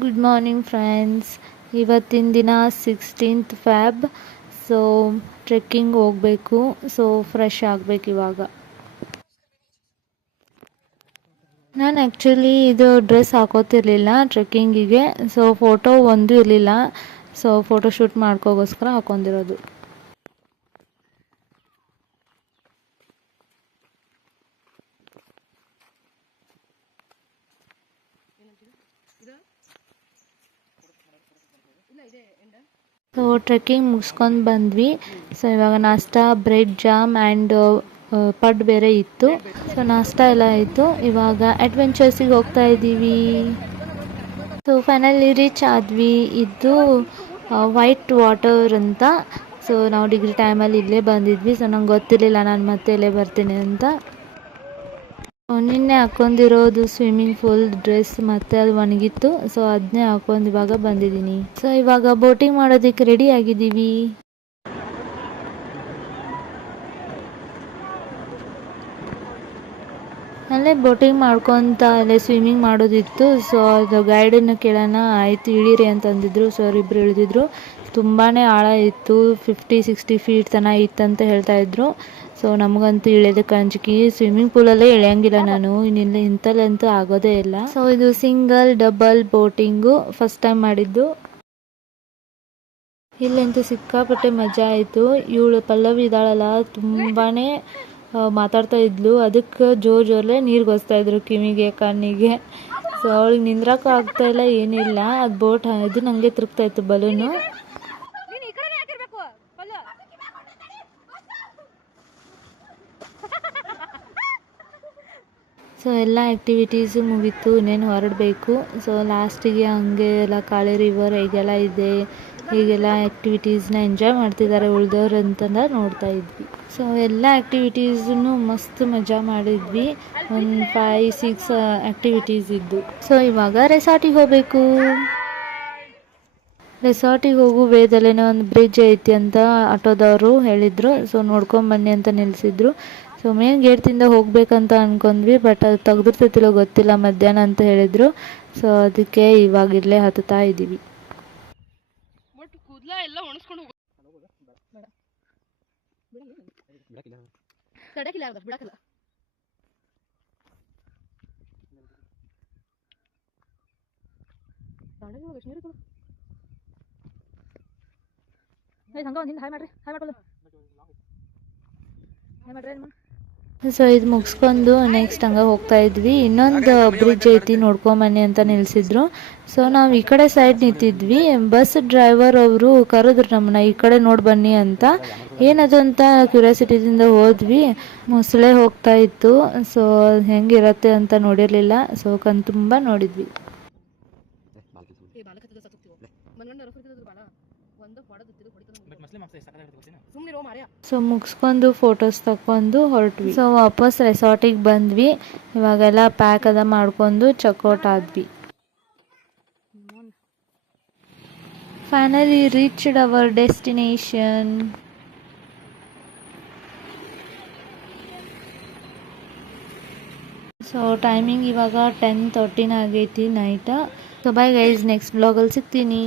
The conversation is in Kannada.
Good morning friends. ಇವತ್ತಿನ ದಿನ 16th ಫ್ಯಾಬ್. ಸೊ ಟ್ರೆಕ್ಕಿಂಗ್ ಹೋಗಬೇಕು. ಸೊ ಫ್ರೆಶ್ ಆಗಬೇಕು ಇವಾಗ. ನಾನು ಆ್ಯಕ್ಚುಲಿ ಇದು ಡ್ರೆಸ್ ಹಾಕೋತಿರ್ಲಿಲ್ಲ ಟ್ರೆಕ್ಕಿಂಗಿಗೆ. ಸೊ ಫೋಟೋ ಒಂದು ಇರಲಿಲ್ಲ. ಸೊ ಫೋಟೋ ಶೂಟ್ ಮಾಡ್ಕೋಗೋಸ್ಕರ ಹಾಕೊಂಡಿರೋದು. ಸೊ ಟ್ರೆಕ್ಕಿಂಗ್ ಮುಗಿಸ್ಕೊಂಡು ಬಂದ್ವಿ. ಸೊ ಇವಾಗ ನಾಷ್ಟಾ ಬ್ರೆಡ್ ಜಾಮ್ ಆ್ಯಂಡ್ ಪಡ್ ಬೇರೆ ಇತ್ತು. ಸೊ ನಾಷ್ಟಾ ಎಲ್ಲ ಆಯಿತು. ಇವಾಗ ಅಡ್ವೆಂಚರ್ಸಿಗೆ ಹೋಗ್ತಾ ಇದ್ದೀವಿ. ಸೊ ಫೈನಲಿ ರೀಚ್ ಆದ್ವಿ. ಇದು ವೈಟ್ ವಾಟರ್ ಅಂತ. ಸೊ ನಾವು ಡಿಗ್ರಿ ಟೈಮಲ್ಲಿ ಇಲ್ಲೇ ಬಂದಿದ್ವಿ. ಸೊ ನಂಗೆ ಗೊತ್ತಿರಲಿಲ್ಲ ನಾನು ಮತ್ತೆ ಇಲ್ಲೇ ಬರ್ತೀನಿ ಅಂತ. ನಿನ್ನೆ ಹಾಕೊಂಡಿರೋದು ಸ್ವಿಮ್ಮಿಂಗ್ ಪೂಲ್ ಡ್ರೆಸ್ ಮತ್ತು ಅದು ಒಣಗಿತ್ತು. ಸೊ ಅದನ್ನೇ ಹಾಕೊಂಡು ಇವಾಗ ಬಂದಿದ್ದೀನಿ. ಸೊ ಇವಾಗ ಬೋಟಿಂಗ್ ಮಾಡೋದಕ್ಕೆ ರೆಡಿ ಆಗಿದ್ದೀವಿ. ಅಲ್ಲೇ ಬೋಟಿಂಗ್ ಮಾಡ್ಕೊತ ಅಲ್ಲೇ ಸ್ವಿಮ್ಮಿಂಗ್ ಮಾಡೋದಿತ್ತು. ಸೊ ಅದು ಗೈಡನ್ನು ಕೇಳೋಣ, ಆಯಿತು ಇಳೀರಿ ಅಂತಂದಿದ್ರು. ಸೊ ಅವರಿಬ್ಬರು ಇಳಿದಿದ್ರು. ತುಂಬಾ ಆಳ ಇತ್ತು, 50-60 ಫೀಟ್ ತನಕ ಇತ್ತಂತ ಹೇಳ್ತಾಯಿದ್ರು. ಸೊ ನಮಗಂತೂ ಇಳಿಯೋದಕ್ಕೆ ಅಂಜಿಕೆ. ಸ್ವಿಮ್ಮಿಂಗ್ ಪೂಲಲ್ಲೇ ಇಳಿಯಂಗಿಲ್ಲ ನಾನು, ಇನ್ನಿಲ್ಲ ಇಂಥಲ್ಲಂತೂ ಆಗೋದೇ ಇಲ್ಲ. ಸೊ ಇದು single double boating first time ಮಾಡಿದ್ದು. ಇಲ್ಲಂತೂ ಸಿಕ್ಕಾಪಟ್ಟೆ ಮಜಾ ಆಯಿತು. ಇವಳು ಪಲ್ಲವಿ ಇದ್ದಾಳಲ್ಲ, ತುಂಬಾ ಮಾತಾಡ್ತಾ ಇದ್ಲು. ಅದಕ್ಕೆ ಜೋರಲ್ಲೇ ನೀರು ಗೊಸ್ತಾ ಇದ್ರು ಕಿವಿಗೆ ಕಣ್ಣಿಗೆ. ಸೊ ಅವಳಿಗೆ ನಿಂದ್ರಕ್ಕೂ ಆಗ್ತಾಯಿಲ್ಲ, ಏನಿಲ್ಲ. ಅದು ಬೋಟ್ ಇದು ನನಗೆ ತಿರುಗ್ತಾ ಇತ್ತು ಬಲೂನು. ಸೊ ಎಲ್ಲ ಆ್ಯಕ್ಟಿವಿಟೀಸು ಮುಗೀತು, ಇನ್ನೇನು ಹೊರಡಬೇಕು. ಸೊ ಲಾಸ್ಟಿಗೆ ಹಂಗೆ ಎಲ್ಲ ಕಾಳಿ ರಿವರ್ ಹೀಗೆಲ್ಲ ಇದೆ, ಹೀಗೆಲ್ಲ ಆ್ಯಕ್ಟಿವಿಟೀಸ್ನ ಎಂಜಾಯ್ ಮಾಡ್ತಿದ್ದಾರೆ ಉಳಿದವ್ರು ಅಂತಂದು ನೋಡ್ತಾ ಇದ್ವಿ. ಸೊ ಎಲ್ಲ ಆ್ಯಕ್ಟಿವಿಟೀಸನ್ನು ಮಸ್ತ್ ಮಜಾ ಮಾಡಿದ್ವಿ. ಒಂದು 5-6 ಆ್ಯಕ್ಟಿವಿಟೀಸ್ ಇದ್ದು. ಸೊ ಇವಾಗ ರೆಸಾರ್ಟಿಗೆ ಹೋಗಬೇಕು. ರೆಸಾರ್ಟಿಗೆ ಹೋಗೋ ವೇದಲ್ಲೇ ಒಂದು ಬ್ರಿಡ್ಜ್ ಐತಿ ಅಂತ ಆಟೋದವರು ಹೇಳಿದರು. ಸೊ ನೋಡ್ಕೊಂಬನ್ನಿ ಅಂತ ನಿಲ್ಲಿಸಿದ್ರು. ಸೊ ಮೇನ್ ಗೇಟ್ದಿಂದ ಹೋಗ್ಬೇಕಂತ ಅಂದ್ಕೊಂಡ್ವಿ, ಬಟ್ ಅದು ತೆಗ್ದಿರ್ತೈತಿಲ್ಲೋ ಗೊತ್ತಿಲ್ಲ, ಮಧ್ಯಾಹ್ನ ಅಂತ ಹೇಳಿದರು. ಸೊ ಅದಕ್ಕೆ ಇವಾಗ ಇಲ್ಲೇ ಹತ್ತುತ್ತಾ ಇದ್ದೀವಿ. ಸೊ ಇದು ಮುಗಿಸ್ಕೊಂಡು ನೆಕ್ಸ್ಟ್ ಹಂಗೆ ಹೋಗ್ತಾ ಇದ್ವಿ. ಇನ್ನೊಂದು ಬ್ರಿಡ್ಜ್ ಐತಿ ನೋಡ್ಕೊಂಬನ್ನಿ ಅಂತ ನಿಲ್ಲಿಸಿದ್ರು. ಸೊ ನಾವು ಈ ಕಡೆ ಸೈಡ್ ನಿಂತಿದ್ವಿ. ಬಸ್ ಡ್ರೈವರ್ ಅವರು ಕರೆದ್ರು ನಮ್ಮನ್ನ, ಈ ಕಡೆ ನೋಡಿ ಬನ್ನಿ ಅಂತ. ಏನದು ಅಂತ ಕ್ಯೂರಿಯಾಸಿಟಿದಿಂದ ಹೋದ್ವಿ. ಮೊಸಳೆ ಹೋಗ್ತಾ ಇತ್ತು. ಸೊ ಹೆಂಗಿರತ್ತೆ ಅಂತ ನೋಡಿರಲಿಲ್ಲ. ಸೊ ತುಂಬ ನೋಡಿದ್ವಿ. ಸೊ ಮುಗಿಸ್ಕೊಂಡು ಫೋಟೋಸ್ ತಗೊಂಡು ಹೊರಟ್ವಿ. ಸೊ ವಾಪಸ್ ರೆಸಾರ್ಟಿಗೆ ಬಂದ್ವಿ. ಇವಾಗೆಲ್ಲ ಪ್ಯಾಕ್ ಅದ ಮಾಡ್ಕೊಂಡು ಚೆಕ್ಔಟ್ ಆದ್ವಿ. Finally reached our destination. So timing ಇವಾಗ 10:13 ಆಗೈತಿ night. So bye guys, next ಬ್ಲಾಗಲ್ಲಿ ಸಿಗ್ತೀನಿ.